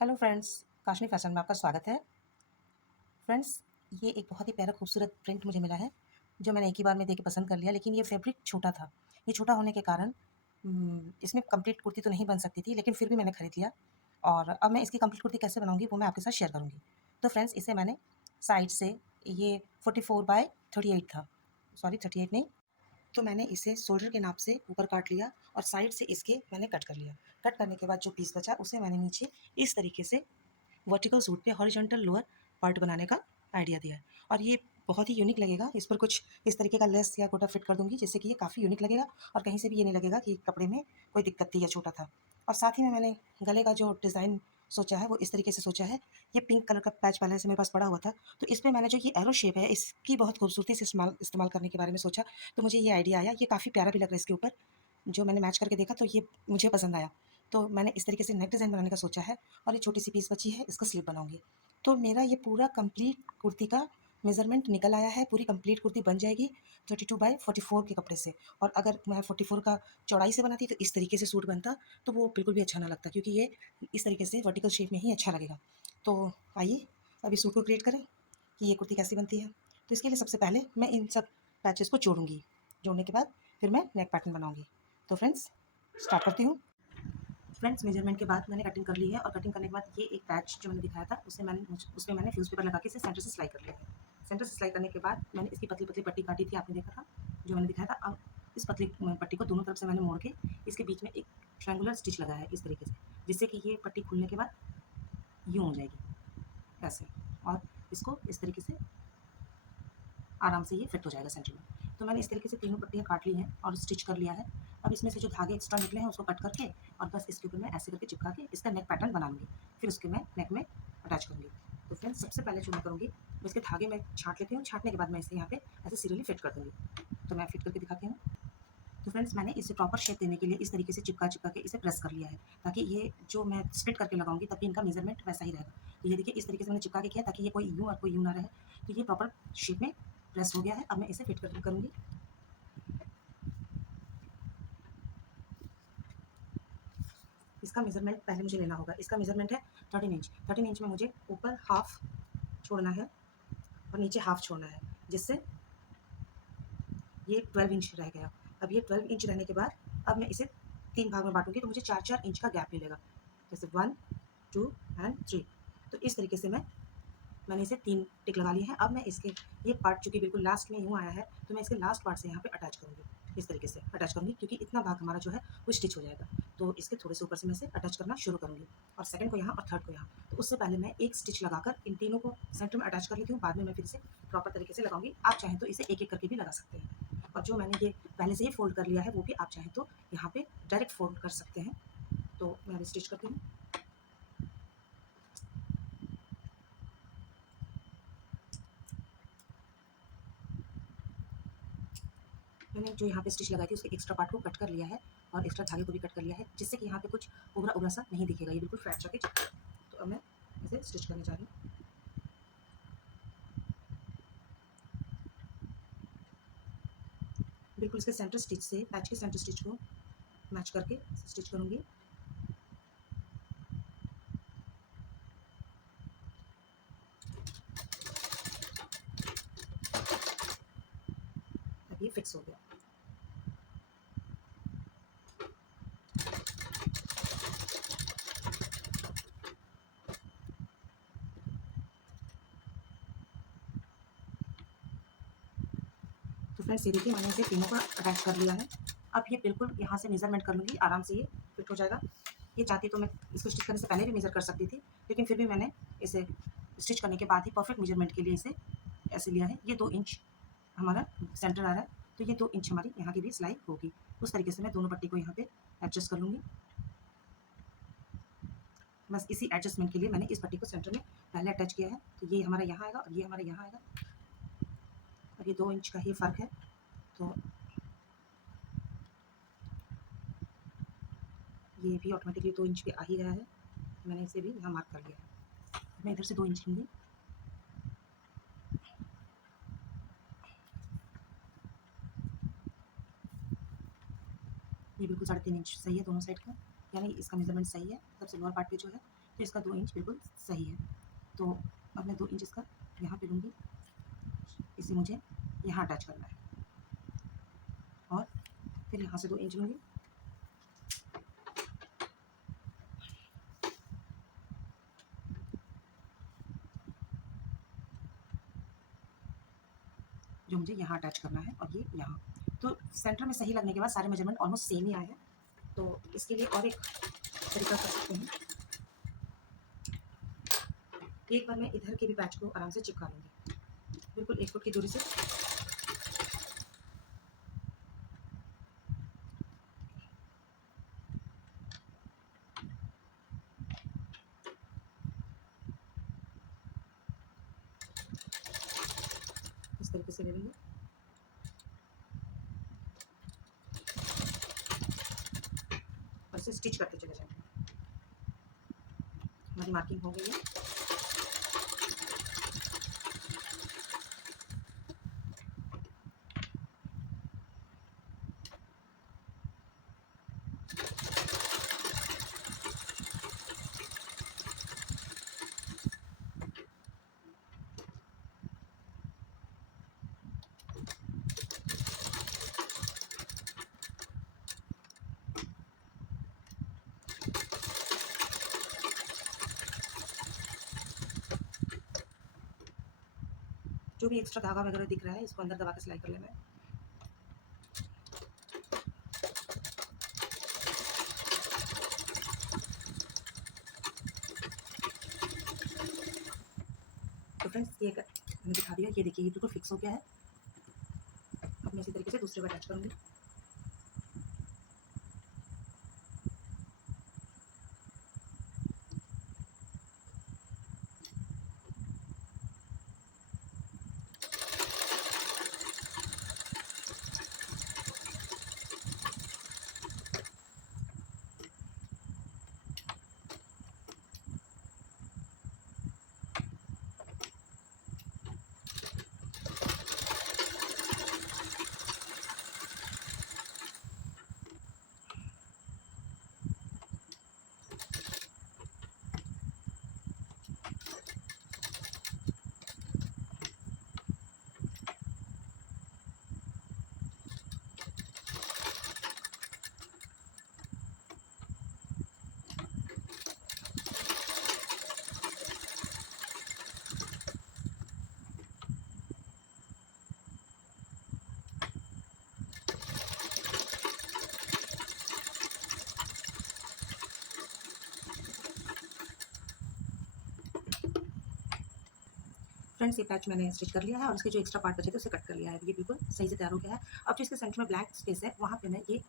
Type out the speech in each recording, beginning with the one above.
Hello friends, काशनी fashion में आपका स्वागत है। फ्रेंड्स, ये एक बहुत ही प्यारा खूबसूरत प्रिंट मुझे मिला है, जो मैंने एक ही बार में देख के पसंद कर लिया। लेकिन ये फैब्रिक छोटा था। ये छोटा होने के कारण इसमें कंप्लीट कुर्ती तो नहीं बन सकती थी, लेकिन फिर भी मैंने खरीद लिया। और अब मैं इसकी कंप्लीट कुर्ती कैसे बनाऊँगी, वो मैं आपके साथ शेयर करूँगी। तो फ्रेंड्स, इसे मैंने साइड से ये 44 बाय 38 था, सॉरी 38 नहीं। तो मैंने इसे शोल्डर के नाप से ऊपर काट लिया और साइड से इसके मैंने कट कर लिया। कट करने के बाद जो पीस बचा, उसे मैंने नीचे इस तरीके से वर्टिकल सूट पे हॉरिजॉन्टल लोअर पार्ट बनाने का आइडिया दिया है। और ये बहुत ही यूनिक लगेगा। इस पर कुछ इस तरीके का लेस या गोटा फिट कर दूंगी, जिससे कि ये काफ़ी यूनिक लगेगा और कहीं से भी ये नहीं लगेगा कि कपड़े में कोई दिक्कत थी या छोटा था। और साथ ही में मैंने गले का जो डिज़ाइन सोचा है वो इस तरीके से सोचा है। ये पिंक कलर का पैच पहले से मेरे पास पड़ा हुआ था, तो इस पर मैंने जो ये एरो शेप है इसकी बहुत खूबसूरती से इस्तेमाल करने के बारे में सोचा। तो मुझे ये आइडिया आया। ये काफ़ी प्यारा भी लग रहा है इसके ऊपर। जो मैंने मैच करके देखा तो ये मुझे पसंद आया। तो मैंने इस तरीके से नेक डिज़ाइन बनाने का सोचा है और ये छोटी सी पीस बची है, इसका स्लीव बनाऊंगी। तो मेरा ये पूरा कंप्लीट कुर्ती का मेज़रमेंट निकल आया है। पूरी कंप्लीट कुर्ती बन जाएगी 32 बाय 44 के कपड़े से। और अगर मैं 44 का चौड़ाई से बनाती तो इस तरीके से सूट बनता, तो वो बिल्कुल भी अच्छा ना लगता, क्योंकि ये इस तरीके से वर्टिकल शेप में ही अच्छा लगेगा। तो आइए अब इस सूट को क्रिएट करें कि ये कुर्ती कैसी बनती है। तो इसके लिए सबसे पहले मैं इन सब पैचेस को जोड़ूंगी। जोड़ने के बाद फिर मैं नेक पैटर्न बनाऊंगी। तो फ्रेंड्स, स्टार्ट करती हूँ। फ्रेंड्स, मेजरमेंट के बाद मैंने कटिंग कर ली है और कटिंग करने के बाद ये एक पैच जो मैंने दिखाया था उसमें मैंने फ्यूज़ पेपर लगा के इसे सेंटर से सिलाई कर लिया है। सेंटर से सिलाई करने के बाद मैंने इसकी पतली पतली पट्टी काटी थी, आपने देखा था जो मैंने दिखाया था। अब इस पतली पट्टी को दोनों तरफ से मैंने मोड़ के इसके बीच में एक ट्रायंगुलर स्टिच लगाया है इस तरीके से, जिससे कि ये पट्टी खुलने के बाद यूँ हो जाएगी ऐसे। और इसको इस तरीके से आराम से ये फिट हो जाएगा सेंटर में। तो मैंने इस तरीके से तीनों पट्टियाँ काट ली हैं और स्टिच कर लिया है। अब इसमें से जो धागे एक्स्ट्रा निकले हैं उसको कट करके और बस इसके ऊपर मैं ऐसे करके चिपका के इसका नेक पैटर्न बना लूँगी। फिर उसके मैं नेक में अटैच करूँगी। तो फ्रेंड्स, सबसे पहले जो मैं करूँगी, मैं इसके धागे में छाँट लेती हूँ। छाँटने के बाद मैं इसे यहाँ पे ऐसे सीरियली फिट कर दूँगी। तो मैं फिट करके दिखाती हूँ। तो फ्रेंड्स, मैंने इसे प्रॉपर शेप देने के लिए इस तरीके से चिपका चिपका के इसे प्रेस कर लिया है, ताकि ये जो मैं स्प्लिट करके लगाऊंगी तब भी इनका मेजरमेंट वैसा ही रहेगा। तो ये देखिए, इस तरीके से मैंने चिपका के किया ताकि ये कोई यूँ और कोई यूँ ना रहे। तो ये प्रॉपर शेप में प्रेस हो गया है। अब मैं इसे फिट कर करूँगी। इसका मेजरमेंट पहले मुझे लेना होगा। इसका मेजरमेंट है 13 इंच। 13 इंच में मुझे ऊपर हाफ छोड़ना है और नीचे हाफ छोड़ना है, जिससे ये 12 इंच रह गया। अब ये 12 इंच रहने के बाद अब मैं इसे 3 भाग में बाँटूँगी, तो मुझे 4-4 इंच का गैप मिलेगा। जैसे 1, 2 एंड 3। तो इस तरीके से मैंने इसे 3 टिक लगा लिए हैं। अब मैं इसके ये पार्ट चूँकि बिल्कुल लास्ट में यूँ आया है, तो मैं इसके लास्ट पार्ट से यहाँ पे अटैच करूँगी। इस तरीके से अटैच करूँगी, क्योंकि इतना भाग हमारा जो है वो स्टिच हो जाएगा। तो इसके थोड़े से ऊपर से मैं इसे अटैच करना शुरू करूँगी, और सेकंड को यहाँ और थर्ड को यहाँ। तो उससे पहले मैं एक स्टिच लगाकर इन तीनों को सेंटर में अटैच कर लेती हूँ। बाद में मैं फिर इसे प्रॉपर तरीके से लगाऊँगी। आप चाहें तो इसे एक-एक करके भी लगा सकते हैं। और जो मैंने ये पहले से ही फ़ोल्ड कर लिया है, वो भी आप चाहें तो यहाँ पे डायरेक्ट फ़ोल्ड कर सकते हैं। तो मैं अभी स्टिच करती हूँ। मैंने जो यहाँ पे स्टिच लगाई थी उसके एक्स्ट्रा पार्ट को कट कर लिया है और एक्स्ट्रा धागे को भी कट कर लिया है, जिससे कि यहाँ पे कुछ उभरा-उभरा सा नहीं दिखेगा। ये बिल्कुल फ्लैट जाके चिपकेगा। तो अब मैं इसे स्टिच करने जा रही हूँ। बिल्कुल इसके सेंटर स्टिच से पैच के सेंटर स्टिच को मैच करके स्टिच करूँगी। अब ये फिक्स हो गया। तो फ्रेंड्स, ये देखिए, मैंने इसे तीनों का अटैच कर लिया है। अब ये बिल्कुल यहाँ से मेज़रमेंट कर लूँगी, आराम से ये फिट हो जाएगा। ये चाहती तो मैं इसको स्टिच करने से पहले भी मेज़र कर सकती थी, लेकिन फिर भी मैंने इसे स्टिच करने के बाद ही परफेक्ट मेज़रमेंट के लिए इसे ऐसे लिया है। ये 2 इंच हमारा सेंटर आ रहा है, तो ये 2 इंच हमारी यहाँ की भी सिलाई होगी। उस तरीके से मैं दोनों पट्टी को यहाँ पे एडजस्ट कर लूँगी। बस इसी एडजस्टमेंट के लिए मैंने इस पट्टी को सेंटर में पहले अटैच किया है। तो ये हमारा यहाँ आएगा और ये हमारा यहाँ आएगा। और ये 2 इंच का ही फ़र्क है। तो ये भी ऑटोमेटिकली 2 इंच पे आ ही रहा है। मैंने इसे भी यहाँ मार्क कर लिया है। मैं इधर से 2 इंच लूँगी। ये बिल्कुल 3.5 इंच सही है दोनों साइड का, यानी इसका मेज़रमेंट सही है। सबसे लोअर पार्ट पे जो है तो इसका 2 इंच बिल्कुल सही है। तो अब मैं 2 इंच इसका यहाँ पे लूँगी, इसे मुझे यहाँ अटैच करना है और फिर यहाँ से 2 इंच लूँगी, जो मुझे यहाँ अटैच करना है और ये यहाँ। तो सेंटर में सही लगने के बाद सारे मेजरमेंट ऑलमोस्ट सेम ही आए हैं। तो इसके लिए और एक तरीका कर सकते हैं, एक बार मैं इधर के भी पैच को आराम से चिपका लूँगी, बिल्कुल 1 फुट की दूरी से। इस तरीके से ले लेंगे और इसे स्टिच करते चले जाएंगे। हमारी मार्किंग हो गई है। जो भी एक्स्ट्रा धागा वगैरह दिख रहा है इसको अंदर दबा के सिलाई कर लेना है। तो फ्रेंड्स ये मैंने दिखा दिया, ये देखिए ये बिल्कुल फिक्स हो गया है। अब मैं इसी तरीके से दूसरे को अटैच करूँगी। फ्रेंड्स ये पैच मैंने स्टिच कर लिया है और इसके जो एक्स्ट्रा पार्ट बचे थे उसे कट कर लिया है। ये बिल्कुल सही से तैयार हो गया है। अब जो इसके सेंटर में ब्लैक स्पेस है वहाँ पे मैं ये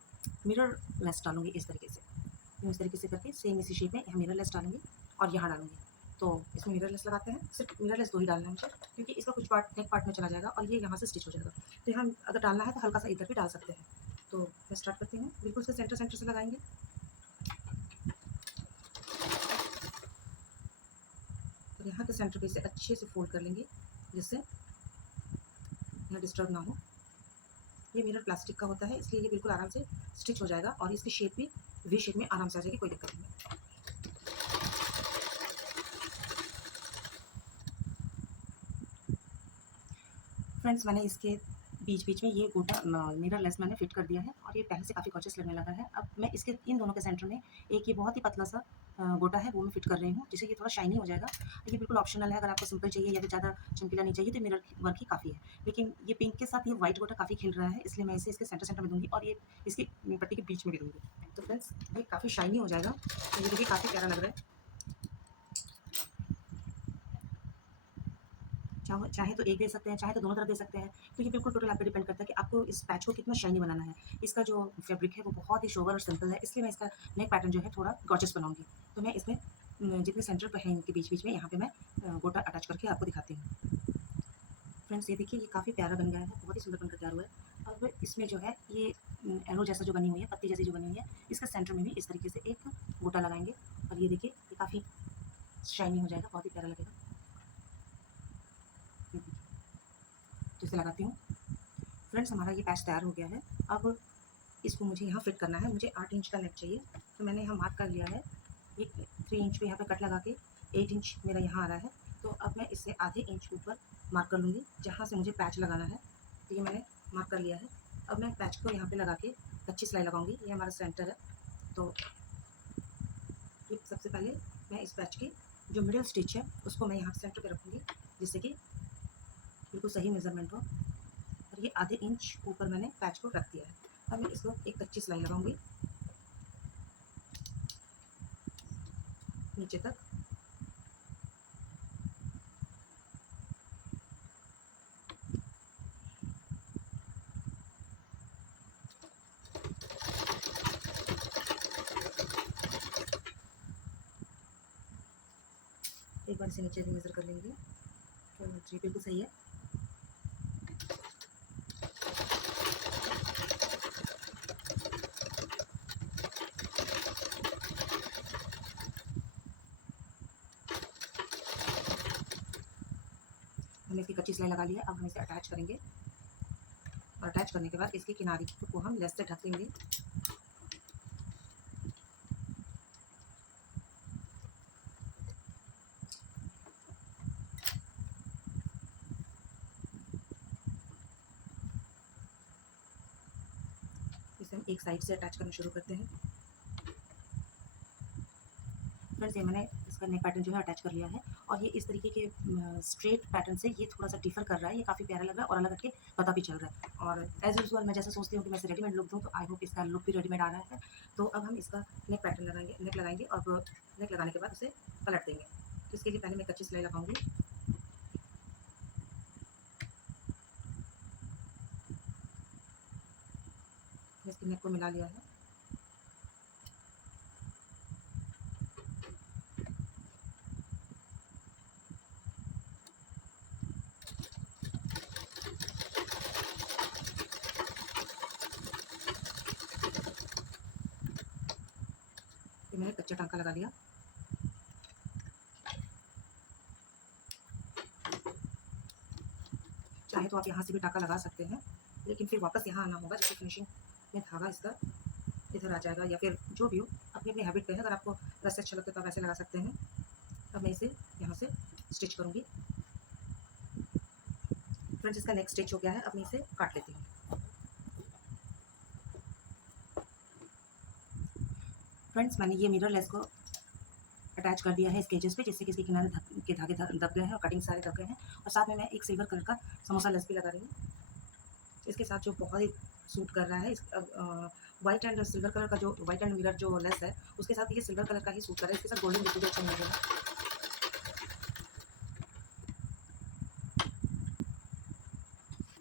मिरर लेस डालूँगी इस तरीके से। इस तरीके से करके सेम इसी शेप में यहाँ मिरर लेस डालूँगी और यहाँ डालूँगी। तो इसमें मिरर लेस लगाते हैं, सिर्फ मिरर लेस 2 ही डालना है मुझे, क्योंकि इसका कुछ पार्ट नेक पार्ट में चला जाएगा और ये यहाँ से स्टिच हो जाएगा। तो यहाँ अगर डालना है तो हल्का सा इधर भी डाल सकते हैं। तो मैं स्टार्ट करती हूँ, बिल्कुल से सेंटर से लगाएंगे और यहाँ के सेंटर पे इसे अच्छे से फोल्ड कर लेंगे जिससे यहाँ डिस्टर्ब ना हो। ये मिरर प्लास्टिक का होता है इसलिए ये बिल्कुल आराम से स्टिच हो जाएगा और इसकी शेप भी वी शेप में आराम से आ जाएगी, कोई दिक्कत नहीं। फ्रेंड्स मैंने इसके बीच में ये गोटा मिरर लेस मैंने फिट कर दिया है और ये पहले से काफ़ी गॉर्जियस लगने लगा है। अब मैं इसके इन दोनों के सेंटर में एक ये बहुत ही पतला सा गोटा है वो मैं फिट कर रही हूँ, जिससे ये थोड़ा शाइनी हो जाएगा। ये बिल्कुल ऑप्शनल है, अगर आपको सिंपल चाहिए या फिर ज़्यादा चमकीला नहीं चाहिए तो मिरर वर्क ही काफ़ी है। लेकिन ये पिंक के साथ ये व्हाइट गोटा काफ़ी खिल रहा है, इसलिए मैं इसे इसके सेंटर में दूँगी और ये इसकी पट्टी के बीच में भी दूँगी। तो फ्रेंड्स ये काफ़ी शाइनी हो जाएगा, तो ये देखिए काफ़ी प्यारा लग रहा है। चाहे तो एक दे सकते हैं, चाहे तो दोनों तरफ दे सकते हैं। तो ये बिल्कुल टोटल आप पे डिपेंड करता है कि आपको इस पैच को कितना शाइनी बनाना है। इसका जो फैब्रिक है वो बहुत ही सोबर और सिंपल है, इसलिए मैं इसका नेक पैटर्न जो है थोड़ा गॉर्जियस बनाऊँगी। तो मैं इसमें जितने सेंटर पे है इनके बीच में यहाँ पे मैं गोटा अटैच करके आपको दिखाती हूँ। फ्रेंड्स ये देखिए ये काफ़ी प्यारा बन गया है, बहुत ही सुंदर बनकर तैयार हुआ है। अब इसमें जो है ये एरो जैसा जो बनी हुई है, पत्ती जैसी जो बनी हुई है, इसके सेंटर में भी इस तरीके से एक गोटा लगाएँगे और ये देखिए ये काफ़ी शाइनी हो जाएगा, बहुत ही प्यारा लगेगा। ये देखिए, तो इसे लगाती हूँ। फ्रेंड्स हमारा ये पैच तैयार हो गया है। अब इसको मुझे यहाँ फिट करना है, मुझे 8 इंच का नेक चाहिए, तो मैंने यहाँ मार्क कर लिया है। ये 3 इंच पे यहाँ पे कट लगा के 8 इंच मेरा यहाँ आ रहा है। तो अब मैं इससे आधे इंच ऊपर मार्क कर लूँगी जहाँ से मुझे पैच लगाना है। तो ये मैंने मार्क कर लिया है। अब मैं पैच को यहाँ पे लगा के कच्ची सिलाई लगाऊंगी। ये हमारा सेंटर है। तो ये सबसे पहले मैं इस पैच की जो मिडिल स्टिच है उसको मैं यहाँ सेंटर पे रखूँगी, जिससे कि बिल्कुल सही मेज़रमेंट हो। और ये आधे इंच ऊपर मैंने पैच को रख दिया है। अब मैं इसको एक कच्ची सिलाई लगाऊंगी नीचे तक। एक बार इसे नीचे भी मेज़र कर लेंगे। तो जी बिल्कुल सही है। हमने इसकी कच्ची सिलाई लगा ली है। अब हम इसे अटैच करेंगे और अटैच करने के बाद इसके किनारे को हम लेस से ढक देंगे। इसे हम एक साइड से अटैच करना शुरू करते हैं। फ्रेंड्स, ये मैंने इसका नेक पैटर्न जो है अटैच कर लिया है और ये इस तरीके के स्ट्रेट पैटर्न से ये थोड़ा सा डिफर कर रहा है। ये काफ़ी प्यारा लग रहा है और अलग हट के पता भी चल रहा है। और एज यूजुअल मैं जैसा सोचती हूँ कि मैं इसे रेडीमेड लुक दूँ, तो आई होप इसका लुक भी रेडीमेड आ रहा है। तो अब हम इसका नेक पैटर्न लगाएंगे, नेक लगाएंगे और नेक लगाने के बाद उसे पलट देंगे। तो इसके लिए पहले मैं कच्ची सिलाई लगाऊंगी। इसके नेक को मिला लिया है। ये मैंने कच्चा टांका लगा लिया। चाहे तो आप यहाँ से भी टांका लगा सकते हैं, लेकिन फिर वापस यहाँ आना होगा, जिससे फिनिशिंग में धागा इसका इधर आ जाएगा। या फिर जो भी हो, अपनी अपनी हैबिट पे है। अगर आपको वैसे अच्छा लगता है तो आप ऐसे लगा सकते हैं। अब मैं इसे यहाँ से स्टिच करूँगी। फ्रेंड्स, इसका नेक्स्ट स्टिच हो गया है। अब मैं इसे काट लेती हूँ। फ्रेंड्स, मैंने ये मिरर लेस को अटैच कर दिया है इसके एजेस पे, जिससे कि इसके किनारे के धागे दब गए हैं और कटिंग सारे दब गए हैं। और साथ में मैं एक सिल्वर कलर का समोसा लेस भी लगा रही हूँ। इसके साथ जो बहुत ही सूट कर रहा है, वाइट एंड सिल्वर कलर का जो वाइट एंड मिरर जो लेस है, उसके साथ ये सिल्वर कलर का ही सूट कर रहा है। इसके साथ गोल्डन बिल्कुल भी अच्छा नहीं लगेगा।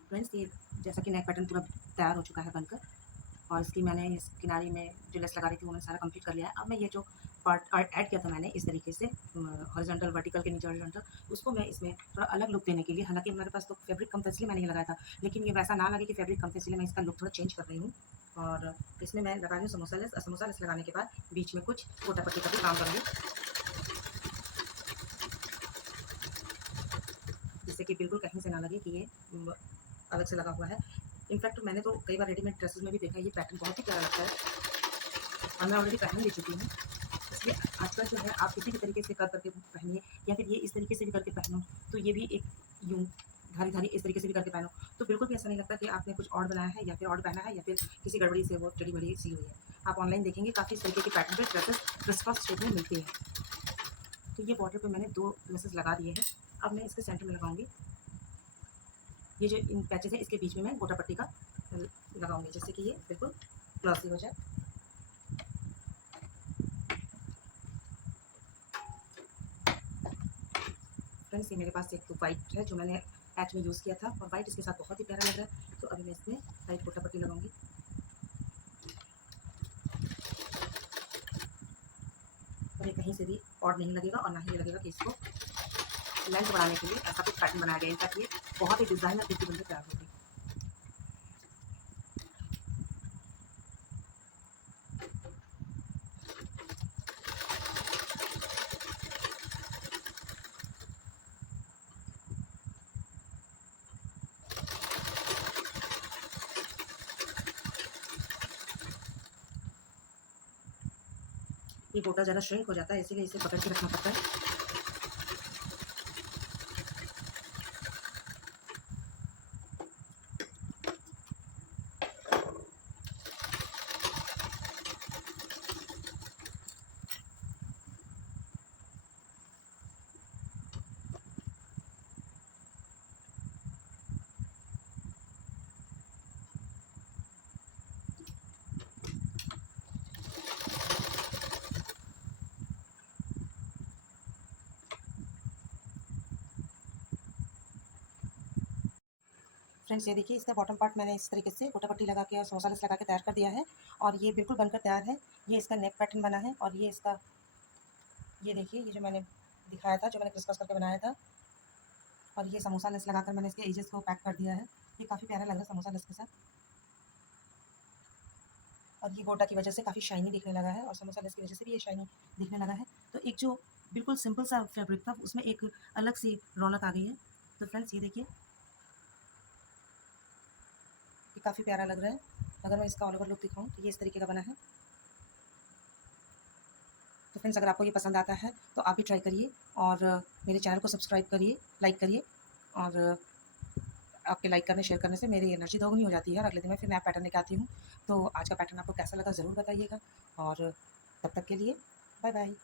फ्रेंड्स, ये जैसा कि नेक पैटर्न पूरा तैयार हो चुका है बनकर, और इसकी मैंने इस किनारे में जो लेस लगा रही थी वो मैंने सारा कंप्लीट कर लिया है। अब मैं ये जो पार्ट ऐड किया था मैंने इस तरीके से हॉरिजॉन्टल वर्टिकल के नीचे हॉरिजॉन्टल, उसको मैं इसमें थोड़ा अलग लुक देने के लिए, हालांकि मेरे पास तो फैब्रिक कम था इसलिए मैंने ये लगाया था, लेकिन ये वैसा ना लगे कि फैब्रिक कम था, इसलिए मैं इसका लुक थोड़ा चेंज कर रही हूँ। और इसमें मैं लगा रही हूँ समोसा लेस। समोसा लेस लगाने के बाद बीच में कुछ गोटा पट्टी का भी काम करूँगी, जिससे कि बिल्कुल कहीं से ना लगे कि ये अलग से लगा हुआ है। इनफैक्ट मैंने तो कई बार रेडीमेड ड्रेसेस में भी देखा है, ये पैटर्न बहुत ही प्यारा लगता है और मैं ऑलरेडी पहन भी चुकी हूँ। इसलिए आजकल जो है आप किसी भी तरीके से कर करके पहनिए, या फिर ये इस तरीके से भी करके पहनो, तो ये भी एक यूँ धारी धारी इस तरीके से भी करके पहनो, तो बिल्कुल भी ऐसा नहीं लगता कि आपने कुछ और बनाया है या फिर और पहना है या फिर किसी गड़बड़ी से वो टेढ़ी मेढ़ी सी हुई है। आप ऑनलाइन देखेंगे काफ़ी इस तरीके के पैटर्न पे ड्रेसेस क्रिसक्रॉस शेप में मिलती है। तो ये बॉर्डर पे मैंने 2 ड्रेसेस लगा दिए हैं। अब मैं इसके सेंटर में लगाऊंगी। ये जो इन पैचेस है इसके बीच में मैं गोटा पट्टी का लगाऊंगी, जिससे कि ये बिल्कुल ग्लॉसी हो जाए। फ्रेंड्स, ये मेरे पास एक वाइट है जो मैंने पैच में यूज़ किया था, और वाइट इसके साथ बहुत ही प्यारा लग रहा है। तो अभी मैं इसमें वाइट गोटा पट्टी लगाऊंगी। और ये कहीं से भी ऑड नहीं लगेगा और ना ही ये लगेगा कि इसको लेंथ बढ़ाने के लिए ऐसा कुछ पैटर्न बनाया गया है। इनफैक्ट ये बहुत ही डिज़ाइनर कुर्ती बनकर तैयार होगी। ये गोटा ज़्यादा श्रिंक हो जाता है, इसीलिए इसे पकड़ के रखना पड़ता है। फ्रेंड्स, ये देखिए इसका बॉटम पार्ट मैंने इस तरीके से गोटा पट्टी लगा के और समोसा लेस लगा के तैयार कर दिया है और ये बिल्कुल बनकर तैयार है। ये इसका नेक पैटर्न बना है और ये इसका, ये देखिए ये जो मैंने दिखाया था, जो मैंने क्रिस क्रॉस करके बनाया था, और ये समोसा लेस लगाकर मैंने इसके एजेस को पैक कर दिया है। ये काफ़ी प्यारा लग रहा है समोसा लेस के साथ, और ये गोटा की वजह से काफ़ी शाइनी दिखने लगा है और समोसा लेस की वजह से भी ये शाइनी दिखने लगा है। तो एक जो बिल्कुल सिंपल सा फैब्रिक था उसमें एक अलग सी रौनक आ गई है। तो फ्रेंड्स, ये देखिए ये काफ़ी प्यारा लग रहा है। अगर मैं इसका ऑल ओवर लुक दिखाऊँ तो ये इस तरीके का बना है। तो फ्रेंड्स, अगर आपको ये पसंद आता है तो आप भी ट्राई करिए और मेरे चैनल को सब्सक्राइब करिए, लाइक करिए, और आपके लाइक करने शेयर करने से मेरी एनर्जी दोगुनी हो जाती है और अगले दिन मैं फिर नया पैटर्न लेके आती हूँ। तो आज का पैटर्न आपको कैसा लगा ज़रूर बताइएगा, और तब तक के लिए बाय बाय।